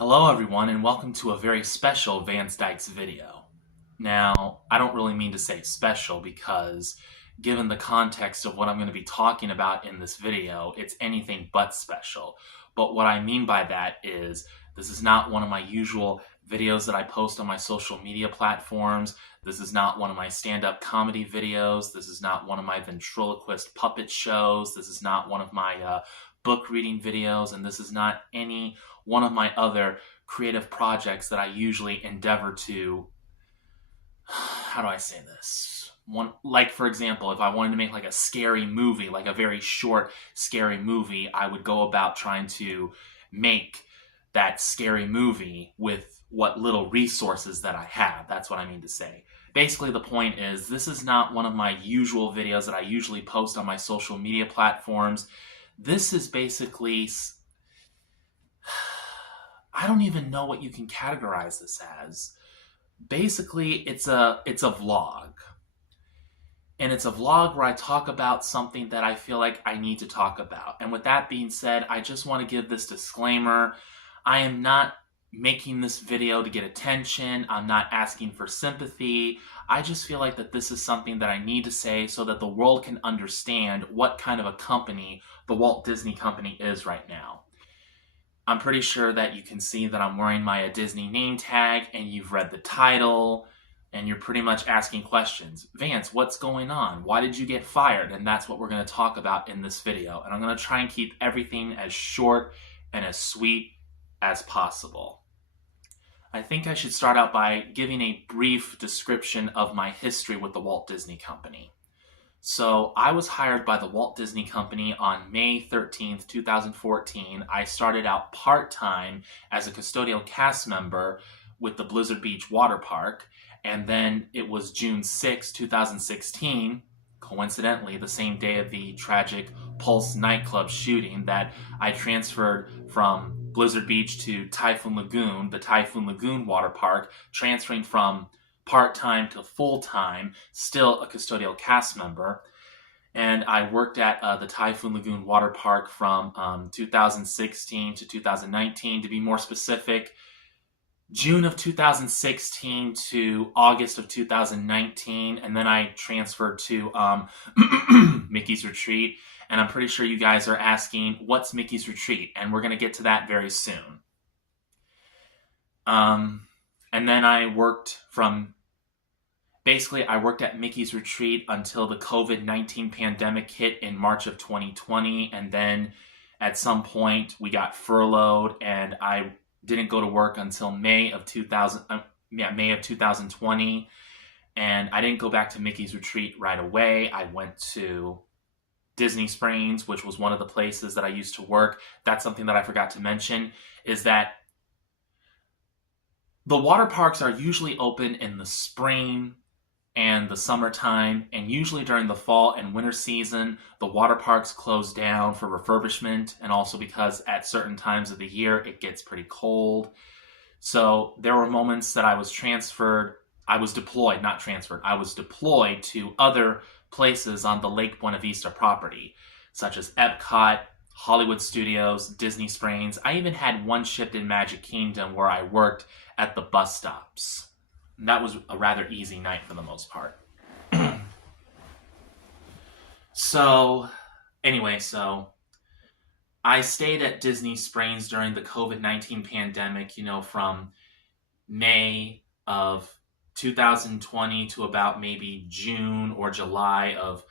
Hello everyone and welcome to a very special Vance Dykes video. Now, I don't really mean to say special because given the context of what I'm going to be talking about in this video, it's anything but special. But what I mean by that is this is not one of my usual videos that I post on my social media platforms. This is not one of my stand-up comedy videos. This is not one of my ventriloquist puppet shows. This is not one of my book reading videos, and this is not any one of my other creative projects that I usually endeavor to, how do I say this? Like, for example, if I wanted to make like a scary movie, like a very short scary movie, I would go about trying to make that scary movie with what little resources that I have. That's what I mean to say. Basically, the point is, this is not one of my usual videos that I usually post on my social media platforms. This is basically, I don't even know what you can categorize this as. Basically, it's a vlog. And it's a vlog where I talk about something that I feel like I need to talk about. And with that being said, I just want to give this disclaimer. I am not making this video to get attention. I'm not asking for sympathy. I just feel like that this is something that I need to say so that the world can understand what kind of a company the Walt Disney Company is right now. I'm pretty sure that you can see that I'm wearing my Disney name tag and you've read the title and you're pretty much asking questions. Vance, what's going on? Why did you get fired? And that's what we're going to talk about in this video. And I'm going to try and keep everything as short and as sweet as possible. I think I should start out by giving a brief description of my history with the Walt Disney Company. So I was hired by the Walt Disney Company on May 13th, 2014. I started out part-time as a custodial cast member with the Blizzard Beach Water Park. And then it was June 6, 2016, coincidentally the same day of the tragic Pulse nightclub shooting, that I transferred from Blizzard Beach to Typhoon Lagoon, the Typhoon Lagoon Water Park, transferring from part-time to full-time, still a custodial cast member. And I worked at the Typhoon Lagoon Water Park from 2016 to 2019. To be more specific, June of 2016 to August of 2019. And then I transferred to Mickey's Retreat. And I'm pretty sure you guys are asking, what's Mickey's Retreat? And we're going to get to that very soon. And then I worked I worked at Mickey's Retreat until the COVID-19 pandemic hit in March of 2020. And then at some point we got furloughed and I didn't go to work until May of 2020. And I didn't go back to Mickey's Retreat right away. I went to Disney Springs, which was one of the places that I used to work. That's something that I forgot to mention, is that the water parks are usually open in the spring and the summertime, and usually during the fall and winter season, the water parks close down for refurbishment, and also because at certain times of the year it gets pretty cold. So there were moments that I was deployed to other places on the Lake Buena Vista property, such as Epcot, Hollywood Studios, Disney Springs. I even had one shift in Magic Kingdom where I worked at the bus stops. And that was a rather easy night for the most part. So I stayed at Disney Springs during the COVID-19 pandemic, from May of 2020 to about maybe June or July of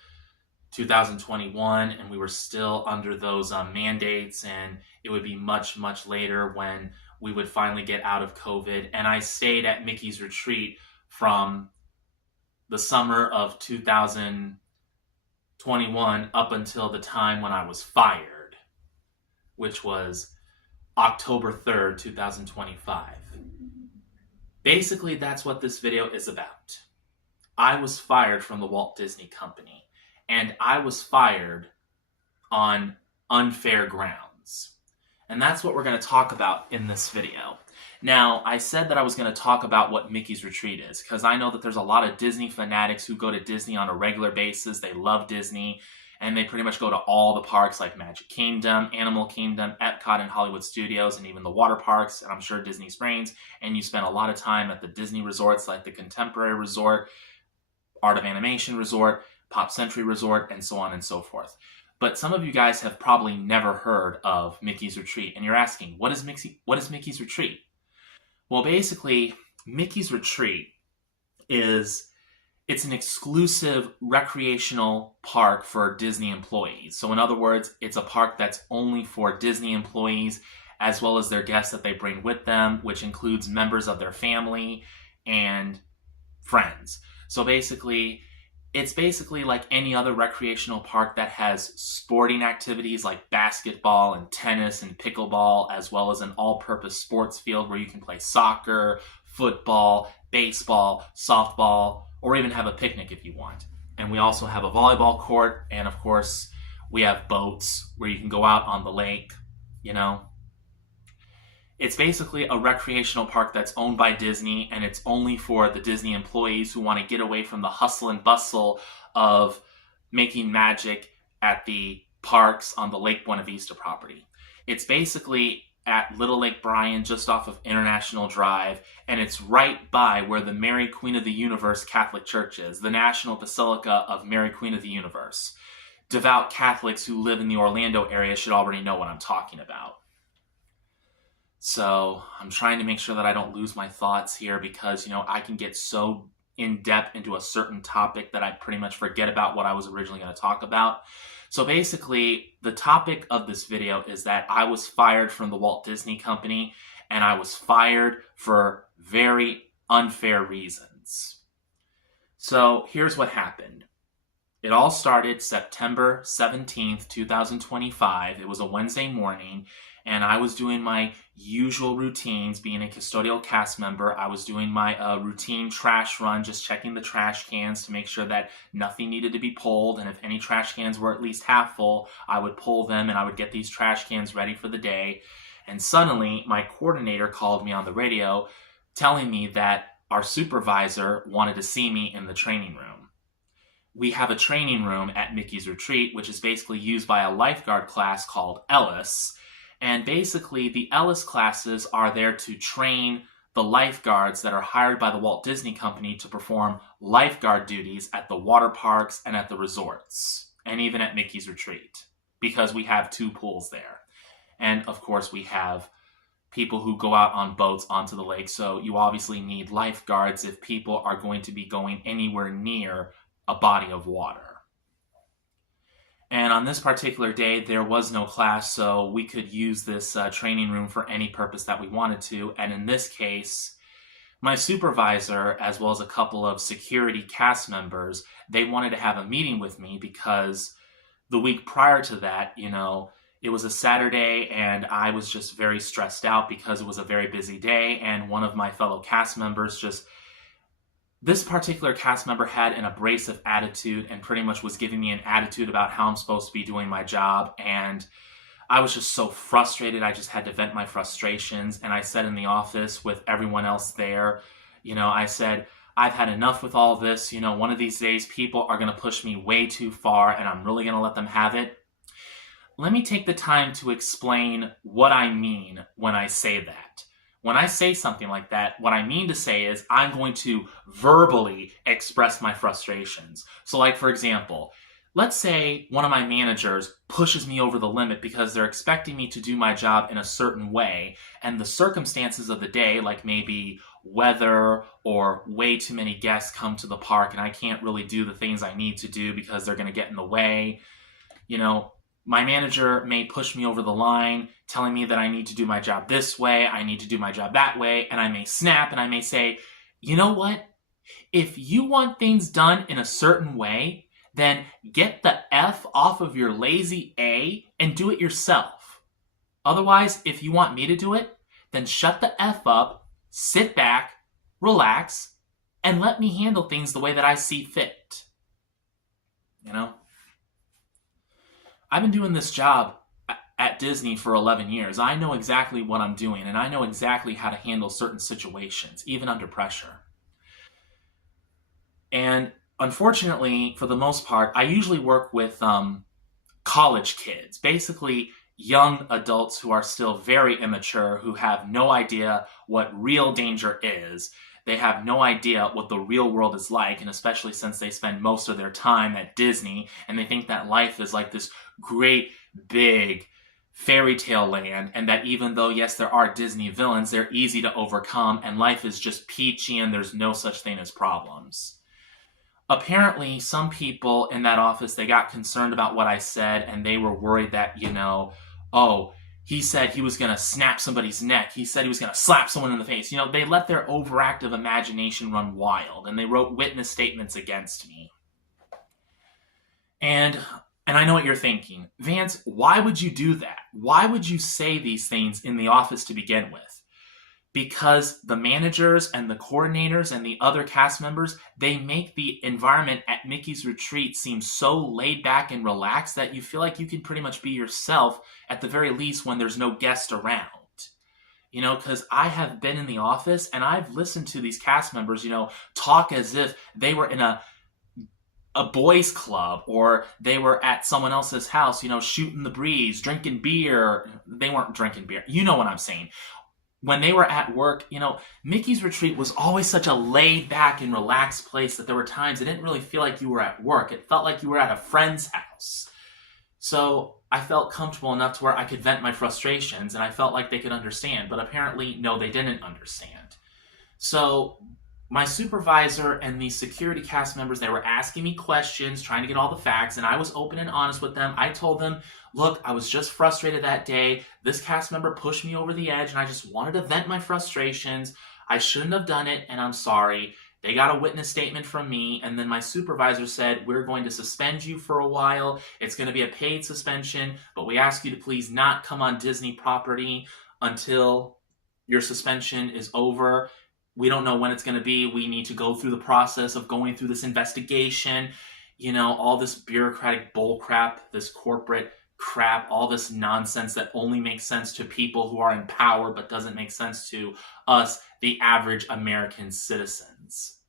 2021, and we were still under those mandates, and it would be much, much later when we would finally get out of COVID. And I stayed at Mickey's Retreat from the summer of 2021 up until the time when I was fired, which was October 3rd, 2025. Basically, that's what this video is about. I was fired from the Walt Disney Company, and I was fired on unfair grounds. And that's what we're going to talk about in this video. Now, I said that I was going to talk about what Mickey's Retreat is, because I know that there's a lot of Disney fanatics who go to Disney on a regular basis. They love Disney, and they pretty much go to all the parks like Magic Kingdom, Animal Kingdom, Epcot, and Hollywood Studios, and even the water parks, and I'm sure Disney Springs, and you spend a lot of time at the Disney resorts like the Contemporary Resort, Art of Animation Resort, Pop Century Resort, and so on and so forth. But some of you guys have probably never heard of Mickey's Retreat, and you're asking, what is Mickey's Retreat? Well, basically, Mickey's Retreat it's an exclusive recreational park for Disney employees. So in other words, it's a park that's only for Disney employees, as well as their guests that they bring with them, which includes members of their family and friends. So basically, it's basically like any other recreational park that has sporting activities like basketball and tennis and pickleball, as well as an all-purpose sports field where you can play soccer, football, baseball, softball, or even have a picnic if you want. And we also have a volleyball court, and of course, we have boats where you can go out on the lake, you know. It's basically a recreational park that's owned by Disney, and it's only for the Disney employees who want to get away from the hustle and bustle of making magic at the parks on the Lake Buena Vista property. It's basically at Little Lake Bryan, just off of International Drive, and it's right by where the Mary Queen of the Universe Catholic Church is, the National Basilica of Mary Queen of the Universe. Devout Catholics who live in the Orlando area should already know what I'm talking about. So I'm trying to make sure that I don't lose my thoughts here because, I can get so in depth into a certain topic that I pretty much forget about what I was originally going to talk about. So basically, the topic of this video is that I was fired from the Walt Disney Company, and I was fired for very unfair reasons. So here's what happened. It all started September 17th, 2025. It was a Wednesday morning, and I was doing my usual routines. Being a custodial cast member, I was doing my routine trash run, just checking the trash cans to make sure that nothing needed to be pulled, and if any trash cans were at least half full, I would pull them and I would get these trash cans ready for the day. And suddenly, my coordinator called me on the radio telling me that our supervisor wanted to see me in the training room. We have a training room at Mickey's Retreat, which is basically used by a lifeguard class called Ellis. And basically, the Ellis classes are there to train the lifeguards that are hired by the Walt Disney Company to perform lifeguard duties at the water parks and at the resorts, and even at Mickey's Retreat, because we have 2 pools there. And of course, we have people who go out on boats onto the lake, so you obviously need lifeguards if people are going to be going anywhere near a body of water. And on this particular day, there was no class, so we could use this training room for any purpose that we wanted to. And in this case, my supervisor, as well as a couple of security cast members, they wanted to have a meeting with me because the week prior to that, it was a Saturday and I was just very stressed out because it was a very busy day. And one of my fellow cast members this particular cast member had an abrasive attitude and pretty much was giving me an attitude about how I'm supposed to be doing my job. And I was just so frustrated. I just had to vent my frustrations. And I said in the office with everyone else there, I said, I've had enough with all this. One of these days people are going to push me way too far and I'm really going to let them have it. Let me take the time to explain what I mean when I say that. When I say something like that, what I mean to say is I'm going to verbally express my frustrations. So like, for example, let's say one of my managers pushes me over the limit because they're expecting me to do my job in a certain way, and the circumstances of the day, like maybe weather or way too many guests come to the park and I can't really do the things I need to do because they're going to get in the way. My manager may push me over the line, telling me that I need to do my job this way, I need to do my job that way, and I may snap and I may say, you know what? If you want things done in a certain way, then get the F off of your lazy A and do it yourself. Otherwise, if you want me to do it, then shut the F up, sit back, relax, and let me handle things the way that I see fit. I've been doing this job at Disney for 11 years. I know exactly what I'm doing, and I know exactly how to handle certain situations, even under pressure. And unfortunately, for the most part, I usually work with college kids, basically young adults who are still very immature, who have no idea what real danger is. They have no idea what the real world is like, and especially since they spend most of their time at Disney, and they think that life is like this great, big fairy tale land, and that even though, yes, there are Disney villains, they're easy to overcome, and life is just peachy, and there's no such thing as problems. Apparently, some people in that office, they got concerned about what I said, and they were worried that, oh, he said he was going to snap somebody's neck. He said he was going to slap someone in the face. They let their overactive imagination run wild, and they wrote witness statements against me. And I know what you're thinking. Vance, why would you do that? Why would you say these things in the office to begin with? Because the managers and the coordinators and the other cast members, they make the environment at Mickey's Retreat seem so laid back and relaxed that you feel like you can pretty much be yourself at the very least when there's no guest around. Because I have been in the office and I've listened to these cast members, talk as if they were in a boys club, or they were at someone else's house, shooting the breeze, drinking beer. They weren't drinking beer. You know what I'm saying. When they were at work, Mickey's Retreat was always such a laid back and relaxed place that there were times it didn't really feel like you were at work. It felt like you were at a friend's house. So I felt comfortable enough to where I could vent my frustrations, and I felt like they could understand. But apparently, no, they didn't understand. So my supervisor and the security cast members, they were asking me questions, trying to get all the facts, and I was open and honest with them. I told them, look, I was just frustrated that day. This cast member pushed me over the edge, and I just wanted to vent my frustrations. I shouldn't have done it, and I'm sorry. They got a witness statement from me, and then my supervisor said, we're going to suspend you for a while. It's going to be a paid suspension, but we ask you to please not come on Disney property until your suspension is over. We don't know when it's going to be. We need to go through the process of going through this investigation, all this bureaucratic bull crap, this corporate crap, all this nonsense that only makes sense to people who are in power but doesn't make sense to us, the average American citizens.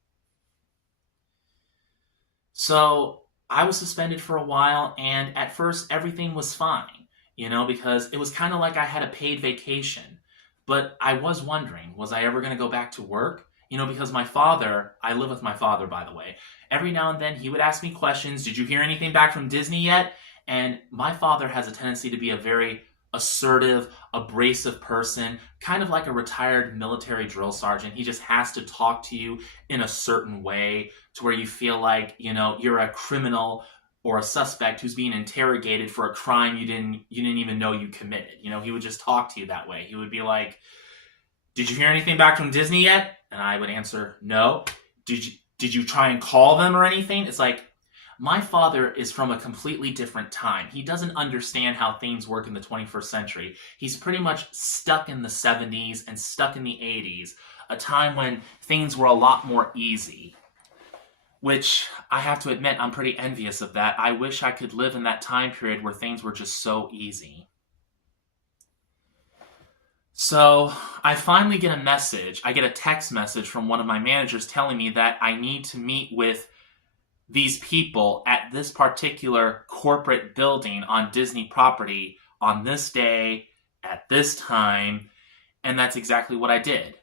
So I was suspended for a while, and at first everything was fine, because it was kind of like I had a paid vacation. But I was wondering, was I ever going to go back to work? Because my father, I live with my father, by the way, every now and then he would ask me questions. Did you hear anything back from Disney yet? And my father has a tendency to be a very assertive, abrasive person, kind of like a retired military drill sergeant. He just has to talk to you in a certain way to where you feel like, you're a criminal or a suspect who's being interrogated for a crime you didn't even know you committed. He would just talk to you that way. He would be like, did you hear anything back from Disney yet? And I would answer, no. Did you try and call them or anything? It's like, my father is from a completely different time. He doesn't understand how things work in the 21st century. He's pretty much stuck in the 70s and stuck in the 80s, a time when things were a lot more easy. Which, I have to admit, I'm pretty envious of that. I wish I could live in that time period where things were just so easy. So, I finally get a message. I get a text message from one of my managers telling me that I need to meet with these people at this particular corporate building on Disney property on this day, at this time, and that's exactly what I did.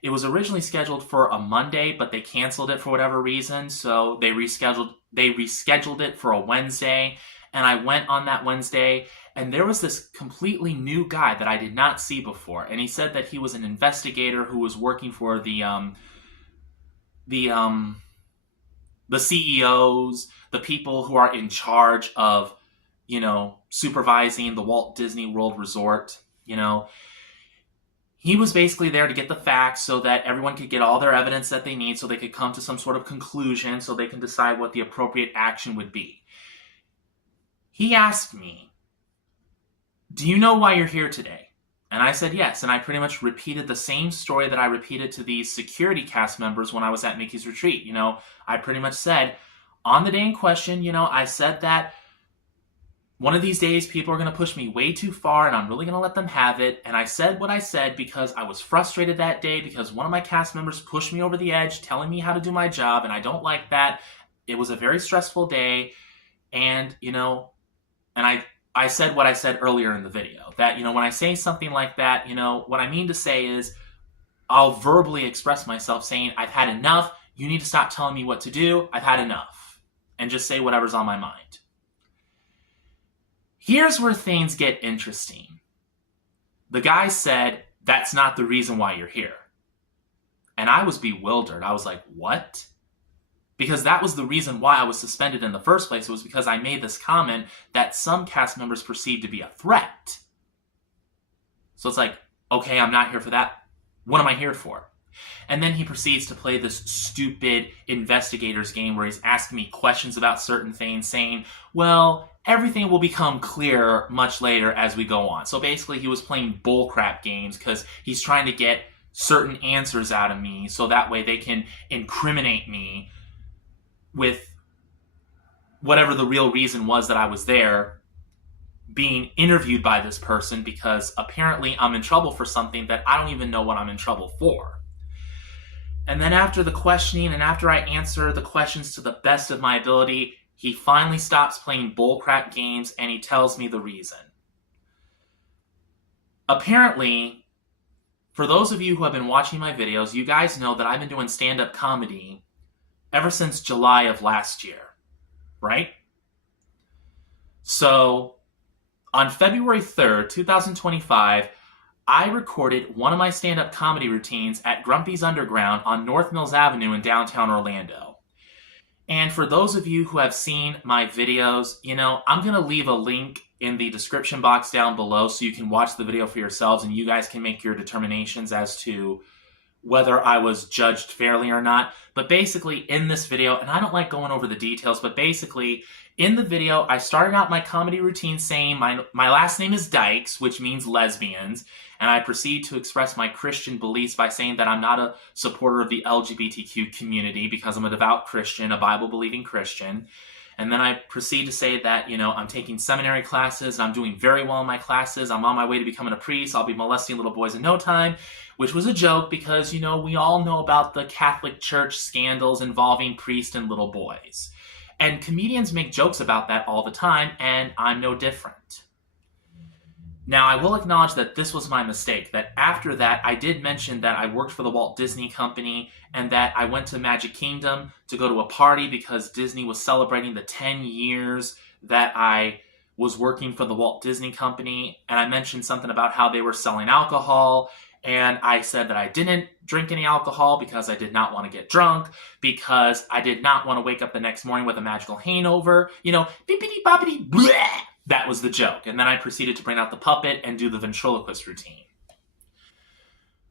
It was originally scheduled for a Monday, but they canceled it for whatever reason, so they rescheduled it for a Wednesday, and I went on that Wednesday, and there was this completely new guy that I did not see before, and he said that he was an investigator who was working for the CEOs, the people who are in charge of, supervising the Walt Disney World Resort, He was basically there to get the facts so that everyone could get all their evidence that they need so they could come to some sort of conclusion so they can decide what the appropriate action would be. He asked me, do you know why you're here today? And I said yes, and I pretty much repeated the same story that I repeated to these security cast members when I was at Mickey's Retreat. I pretty much said, on the day in question, I said that one of these days people are going to push me way too far and I'm really going to let them have it. And I said what I said because I was frustrated that day because one of my cast members pushed me over the edge telling me how to do my job, and I don't like that. It was a very stressful day, and, And I said what I said earlier in the video, that, when I say something like that, what I mean to say is I'll verbally express myself saying, I've had enough. You need to stop telling me what to do. I've had enough. And just say whatever's on my mind. Here's where things get interesting. The guy said, that's not the reason why you're here. And I was bewildered. I was like, what? Because that was the reason why I was suspended in the first place. It was because I made this comment that some cast members perceived to be a threat. So it's like, okay, I'm not here for that. What am I here for? And then he proceeds to play this stupid investigator's game where he's asking me questions about certain things, saying, well, everything will become clear much later as we go on. So basically he was playing bullcrap games because he's trying to get certain answers out of me so that way they can incriminate me with whatever the real reason was that I was there being interviewed by this person, because apparently I'm in trouble for something that I don't even know what I'm in trouble for. And then after the questioning and after I answer the questions to the best of my ability, he finally stops playing bullcrap games and he tells me the reason. Apparently, for those of you who have been watching my videos, you guys know that I've been doing stand-up comedy ever since July of last year, right? So, on February 3rd, 2025, I recorded one of my stand-up comedy routines at Grumpy's Underground on North Mills Avenue in downtown Orlando. And for those of you who have seen my videos, I'm going to leave a link in the description box down below so you can watch the video for yourselves and you guys can make your determinations as to whether I was judged fairly or not. But basically, in this video, and I don't like going over the details, but basically, in the video, I started out my comedy routine saying my last name is Dykes, which means lesbians, and I proceed to express my Christian beliefs by saying that I'm not a supporter of the LGBTQ community because I'm a devout Christian, a Bible-believing Christian. And then I proceed to say that, I'm taking seminary classes, and I'm doing very well in my classes. I'm on my way to becoming a priest. I'll be molesting little boys in no time, which was a joke because, we all know about the Catholic Church scandals involving priests and little boys. And comedians make jokes about that all the time, and I'm no different. Now, I will acknowledge that this was my mistake, that after that, I did mention that I worked for the Walt Disney Company and that I went to Magic Kingdom to go to a party because Disney was celebrating the 10 years that I was working for the Walt Disney Company. And I mentioned something about how they were selling alcohol. And I said that I didn't drink any alcohol because I did not want to get drunk, because I did not want to wake up the next morning with a magical hangover. Bippity boppity bleh. That was the joke. And then I proceeded to bring out the puppet and do the ventriloquist routine.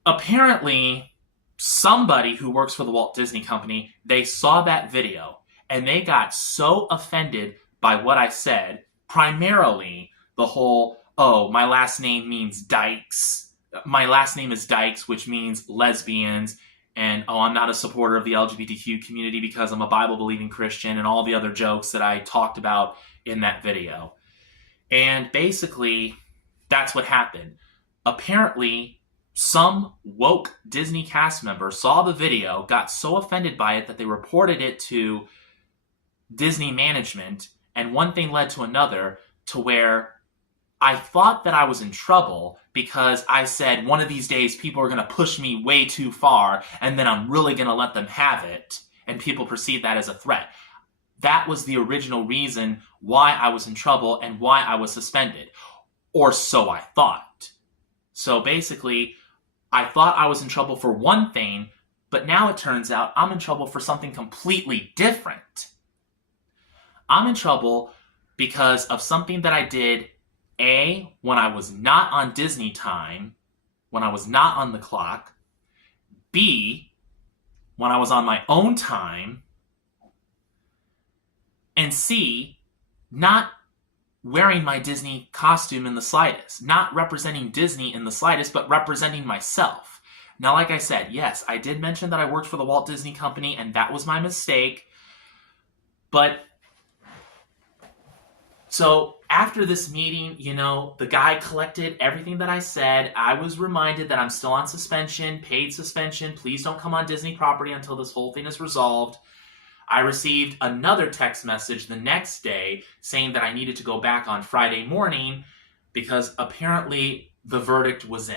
Apparently, somebody who works for the Walt Disney Company, they saw that video and they got so offended by what I said, primarily the whole, oh, my last name means Dykes. My last name is Dykes, which means lesbians. And, oh, I'm not a supporter of the LGBTQ community because I'm a Bible-believing Christian, and all the other jokes that I talked about in that video. And basically, that's what happened. Apparently, some woke Disney cast member saw the video, got so offended by it that they reported it to Disney management, and one thing led to another, to where I thought that I was in trouble because I said one of these days people are going to push me way too far, and then I'm really going to let them have it, and people perceive that as a threat. That was the original reason why I was in trouble and why I was suspended. Or so I thought. So basically, I thought I was in trouble for one thing, but now it turns out I'm in trouble for something completely different. I'm in trouble because of something that I did, A, when I was not on Disney time, when I was not on the clock, B, when I was on my own time, and C, not wearing my Disney costume in the slightest. Not representing Disney in the slightest, but representing myself. Now, like I said, yes, I did mention that I worked for the Walt Disney Company, and that was my mistake. But, so, after this meeting, the guy collected everything that I said. I was reminded that I'm still on suspension, paid suspension. Please don't come on Disney property until this whole thing is resolved. I received another text message the next day saying that I needed to go back on Friday morning because apparently the verdict was in.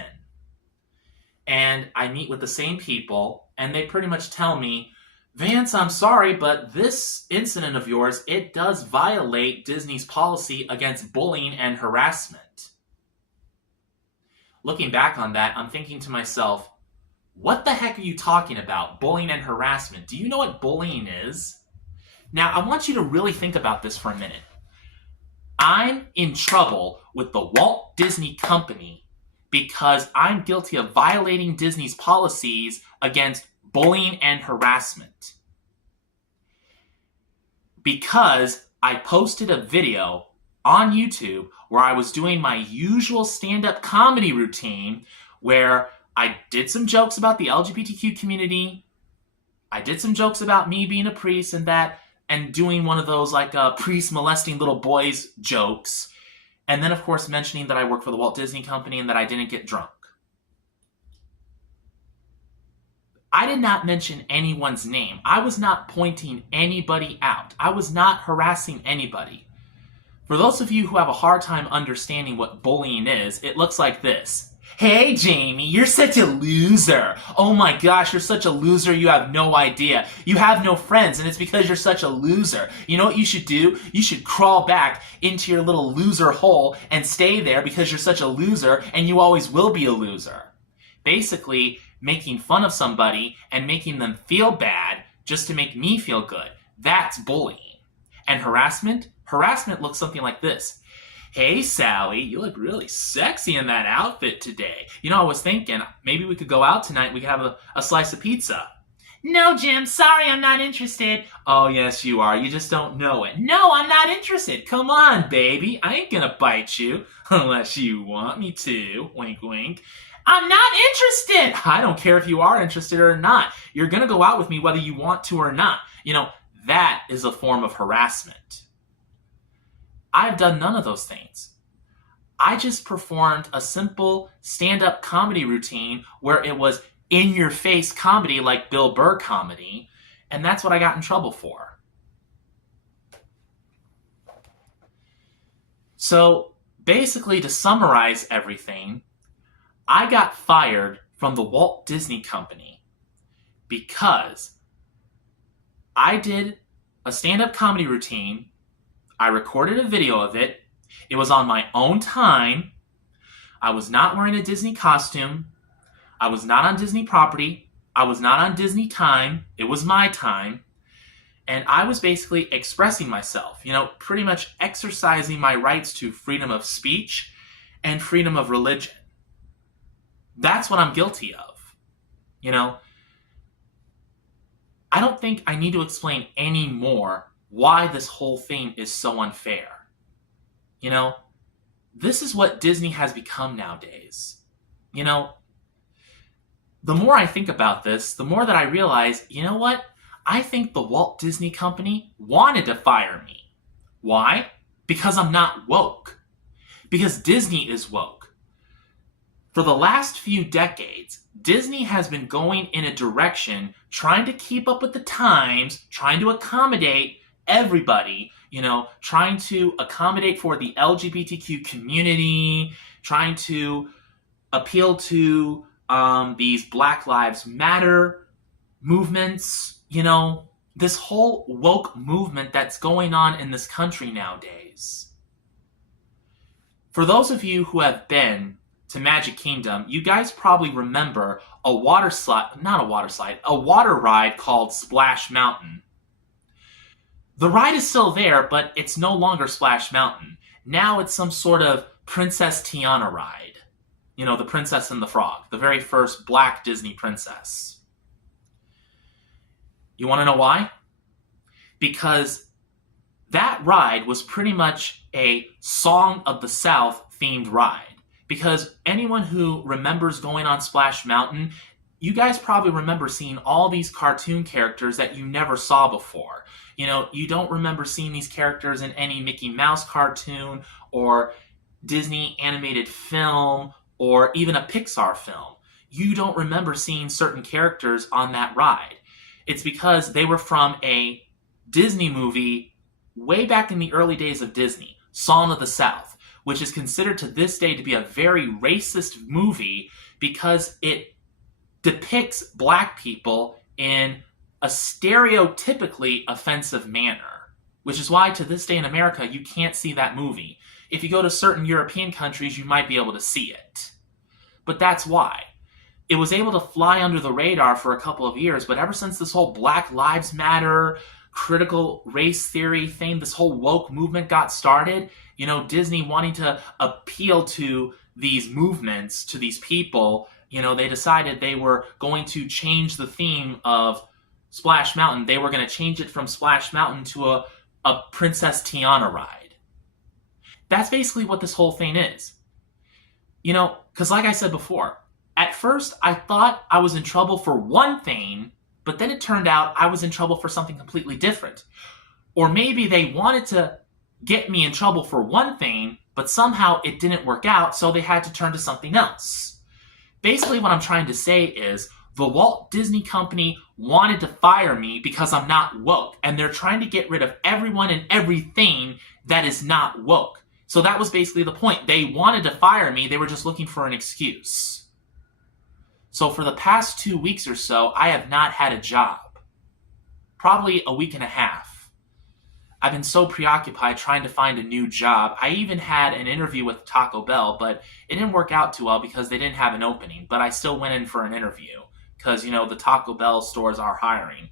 And I meet with the same people, and they pretty much tell me, Vance, I'm sorry, but this incident of yours, it does violate Disney's policy against bullying and harassment. Looking back on that, I'm thinking to myself, what the heck are you talking about? Bullying and harassment. Do you know what bullying is? Now, I want you to really think about this for a minute. I'm in trouble with the Walt Disney Company because I'm guilty of violating Disney's policies against bullying and harassment. Because I posted a video on YouTube where I was doing my usual stand-up comedy routine where I did some jokes about the LGBTQ community. I did some jokes about me being a priest and doing one of those like priest molesting little boys jokes. And then, of course, mentioning that I work for the Walt Disney Company and that I didn't get drunk. I did not mention anyone's name. I was not pointing anybody out. I was not harassing anybody. For those of you who have a hard time understanding what bullying is, it looks like this. Hey, Jamie, you're such a loser. Oh my gosh, you're such a loser, you have no idea. You have no friends, and it's because you're such a loser. You know what you should do? You should crawl back into your little loser hole and stay there because you're such a loser, and you always will be a loser. Basically, making fun of somebody and making them feel bad just to make me feel good. That's bullying. And harassment? Harassment looks something like this. Hey, Sally, you look really sexy in that outfit today. You know, I was thinking maybe we could go out tonight. We could have a slice of pizza. No, Jim, sorry, I'm not interested. Oh, yes, you are. You just don't know it. No, I'm not interested. Come on, baby. I ain't gonna bite you unless you want me to. Wink, wink. I'm not interested. I don't care if you are interested or not. You're gonna go out with me whether you want to or not. You know, that is a form of harassment. I've done none of those things. I just performed a simple stand-up comedy routine where it was in-your-face comedy like Bill Burr comedy, and that's what I got in trouble for. So basically, to summarize everything, I got fired from the Walt Disney Company because I did a stand-up comedy routine. I recorded a video of it. It was on my own time. I was not wearing a Disney costume. I was not on Disney property. I was not on Disney time. It was my time. And I was basically expressing myself, you know, pretty much exercising my rights to freedom of speech and freedom of religion. That's what I'm guilty of. You know, I don't think I need to explain any more why this whole thing is so unfair. You know, this is what Disney has become nowadays. You know, the more I think about this, the more that I realize, you know what? I think the Walt Disney Company wanted to fire me. Why? Because I'm not woke. Because Disney is woke. For the last few decades, Disney has been going in a direction trying to keep up with the times, trying to accommodate everybody, you know, trying to accommodate for the LGBTQ community, trying to appeal to these Black Lives Matter movements, you know, this whole woke movement that's going on in this country nowadays. For those of you who have been to Magic Kingdom, you guys probably remember a water ride called Splash Mountain. The ride is still there, but it's no longer Splash Mountain. Now it's some sort of Princess Tiana ride. You know, the Princess and the Frog, the very first black Disney princess. You want to know why? Because that ride was pretty much a Song of the South themed ride. Because anyone who remembers going on Splash Mountain, you guys probably remember seeing all these cartoon characters that you never saw before. You know, you don't remember seeing these characters in any Mickey Mouse cartoon or Disney animated film or even a Pixar film. You don't remember seeing certain characters on that ride. It's because they were from a Disney movie way back in the early days of Disney, Song of the South, which is considered to this day to be a very racist movie because it depicts black people in a stereotypically offensive manner, which is why to this day in America you can't see that movie. If you go to certain European countries, you might be able to see it. But that's why. It was able to fly under the radar for a couple of years, but ever since this whole Black Lives Matter, critical race theory thing, this whole woke movement got started, Disney wanting to appeal to these movements, to these people, they decided they were going to change the theme of Splash Mountain. They were going to change it from Splash Mountain to a Princess Tiana ride. That's basically what this whole thing is. Because like I said before, at first I thought I was in trouble for one thing, but then it turned out I was in trouble for something completely different. Or maybe they wanted to get me in trouble for one thing, but somehow it didn't work out, so they had to turn to something else. Basically what I'm trying to say is the Walt Disney Company wanted to fire me because I'm not woke, and they're trying to get rid of everyone and everything that is not woke. So that was basically the point. They wanted to fire me, they were just looking for an excuse. So for the past 2 weeks or so, I have not had a job. Probably a week and a half. I've been so preoccupied trying to find a new job. I even had an interview with Taco Bell, but it didn't work out too well because they didn't have an opening. But I still went in for an interview because, the Taco Bell stores are hiring.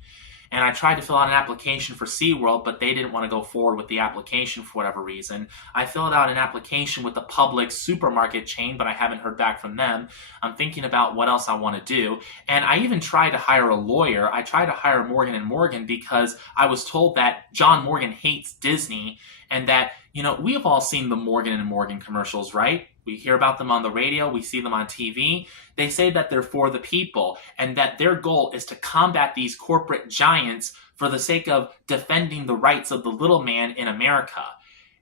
And I tried to fill out an application for SeaWorld, but they didn't want to go forward with the application for whatever reason. I filled out an application with the Publix supermarket chain, but I haven't heard back from them. I'm thinking about what else I want to do. And I even tried to hire a lawyer. I tried to hire Morgan & Morgan because I was told that John Morgan hates Disney and that, we have all seen the Morgan & Morgan commercials, right? We hear about them on the radio, we see them on TV. They say that they're for the people and that their goal is to combat these corporate giants for the sake of defending the rights of the little man in America.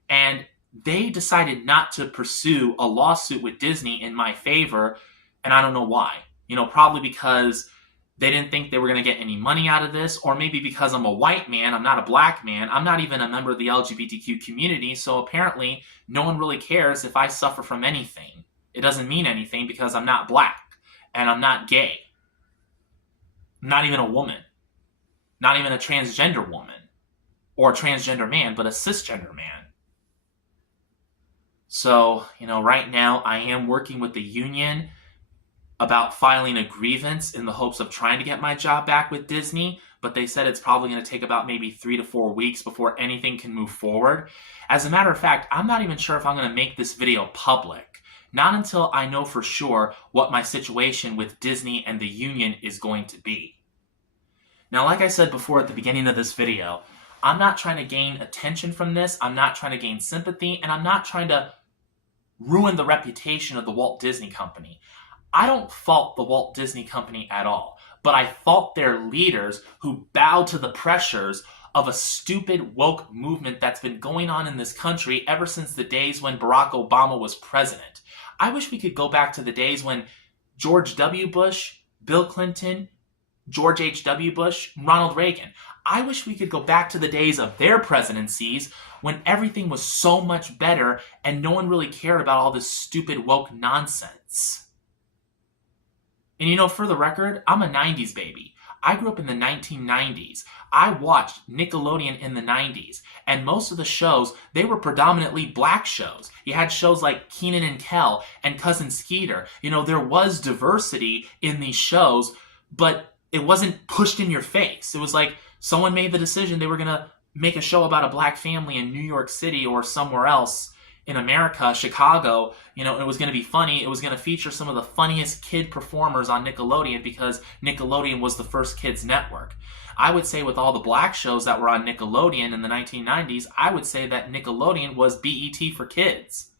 And they decided not to pursue a lawsuit with Disney in my favor, and I don't know why. Probably because they didn't think they were going to get any money out of this, or maybe because I'm a white man, I'm not a black man, I'm not even a member of the LGBTQ community, so apparently no one really cares if I suffer from anything. It doesn't mean anything because I'm not black, and I'm not gay. I'm not even a woman. Not even a transgender woman, or a transgender man, but a cisgender man. So, right now I am working with the union about filing a grievance in the hopes of trying to get my job back with Disney, but they said it's probably going to take about maybe 3 to 4 weeks before anything can move forward. As a matter of fact, I'm not even sure if I'm going to make this video public. Not until I know for sure what my situation with Disney and the union is going to be. Now, like I said before at the beginning of this video, I'm not trying to gain attention from this, I'm not trying to gain sympathy, and I'm not trying to ruin the reputation of the Walt Disney Company. I don't fault the Walt Disney Company at all, but I fault their leaders who bow to the pressures of a stupid woke movement that's been going on in this country ever since the days when Barack Obama was president. I wish we could go back to the days when George W. Bush, Bill Clinton, George H.W. Bush, Ronald Reagan. I wish we could go back to the days of their presidencies when everything was so much better and no one really cared about all this stupid woke nonsense. And for the record, I'm a 90s baby. I grew up in the 1990s. I watched Nickelodeon in the 90s. And most of the shows, they were predominantly black shows. You had shows like Kenan and Kel and Cousin Skeeter. There was diversity in these shows, but it wasn't pushed in your face. It was like someone made the decision they were going to make a show about a black family in New York City or somewhere else in America, Chicago, it was going to be funny. It was going to feature some of the funniest kid performers on Nickelodeon because Nickelodeon was the first kids network. I would say with all the black shows that were on Nickelodeon in the 1990s, I would say that Nickelodeon was BET for kids.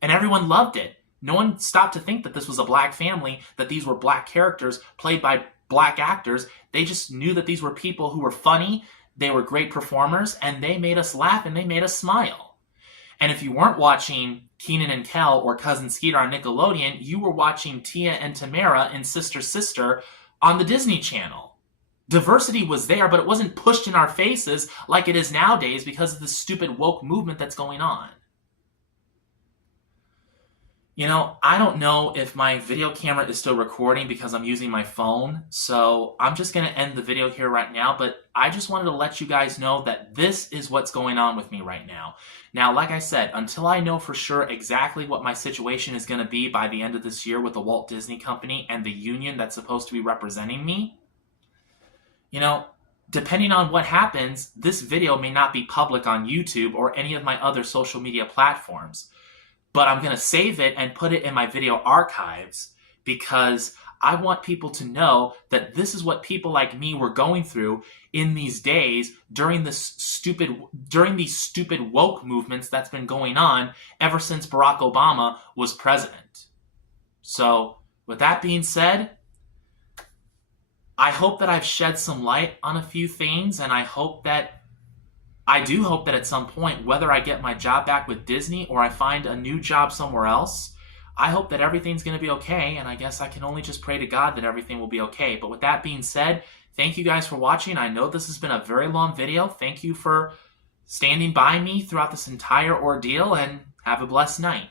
And everyone loved it. No one stopped to think that this was a black family, that these were black characters played by black actors. They just knew that these were people who were funny, they were great performers, and they made us laugh and they made us smile. And if you weren't watching Kenan and Kel or Cousin Skeeter on Nickelodeon, you were watching Tia and Tamara in Sister Sister on the Disney Channel. Diversity was there, but it wasn't pushed in our faces like it is nowadays because of the stupid woke movement that's going on. You know, I don't know if my video camera is still recording because I'm using my phone, so I'm just going to end the video here right now, but I just wanted to let you guys know that this is what's going on with me right now. Now, like I said, until I know for sure exactly what my situation is going to be by the end of this year with the Walt Disney Company and the union that's supposed to be representing me, you know, depending on what happens, this video may not be public on YouTube or any of my other social media platforms. But I'm going to save it and put it in my video archives because I want people to know that this is what people like me were going through in these days during these stupid woke movements that's been going on ever since Barack Obama was president. So, with that being said, I hope that I've shed some light on a few things, and I do hope that at some point, whether I get my job back with Disney or I find a new job somewhere else, I hope that everything's going to be okay, and I guess I can only just pray to God that everything will be okay. But with that being said, thank you guys for watching. I know this has been a very long video. Thank you for standing by me throughout this entire ordeal, and have a blessed night.